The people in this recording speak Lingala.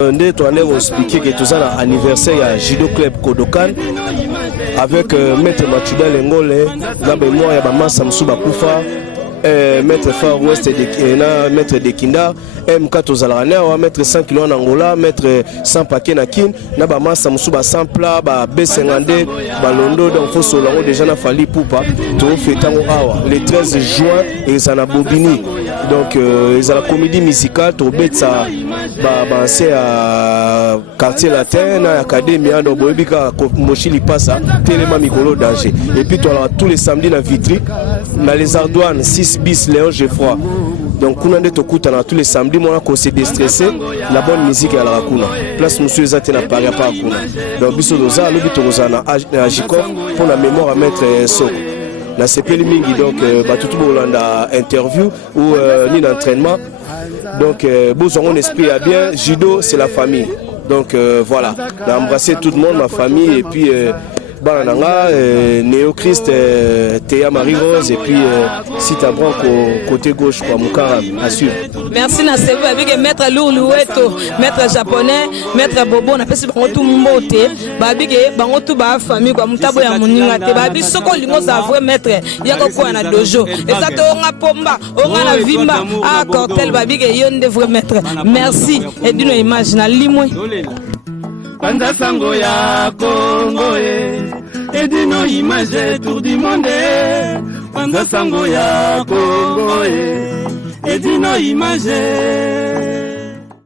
Ndé tu allais expliquer que tout ça a anniversaire à Judo Club Kodokan avec Maître Machuda Lengole, Gambe Moya ya Bamasa Msuba Kufa, Maître Far West de Maître Dekinda, M4 Ozalana, Maître 100 kg en Angola, Maître 100 paquets na Kin, na Bamasa Msuba 100 plat, B50, Balondo, donc faut solo déjà na Fali Poupa, tout fait tango awa. Le 13 juin, ils en a Bobini. Donc ils ont la comédie musicale, tout bête ça. C'est à quartier latin, à l'académie, donc Boébika, Mochili Passa, Téléma Mikolo Danger. Et puis tous les samedis dans Vitry, dans les Ardoines, 6 bis Léon Geoffroy. Donc on a des tokuta tous les samedis, moi on s'est déstressé, la bonne musique à la Rakuna. Place Monsieur Zate n'a pas à Rakuna. Donc Bisso Doza, le Bitozana, à Jikov, pour la mémoire à mettre Sok. Dans ces pays mingi, donc tout le monde a interview ou ni d'entraînement. Donc, mon esprit a bien, judo c'est la famille. Donc voilà, d'embrasser tout le monde, ma famille, et puis Bananga, Néo Christ, Théa Marie-Rose, et puis Sita Branco, côté gauche, quoi, Moukara, assure. Merci Nassebou, avec Maître Lourloueto, Maître Japonais, Maître Bobo, on a fait tout mbote, Babige, Bangotou, ba famille, quoi, Moutabo ya Mouningate, Babi, Soko Lingo, ça vrai Maître, Yako Kouana Dojo, et ça te on a Pomba, on a la Vimba, à Cortel, Babige, Yon de vrai Maître. Merci, et d'une image, na Limoué. Panda sango ya Congo et dino image tour du monde. Panda sango ya Congo et dino image.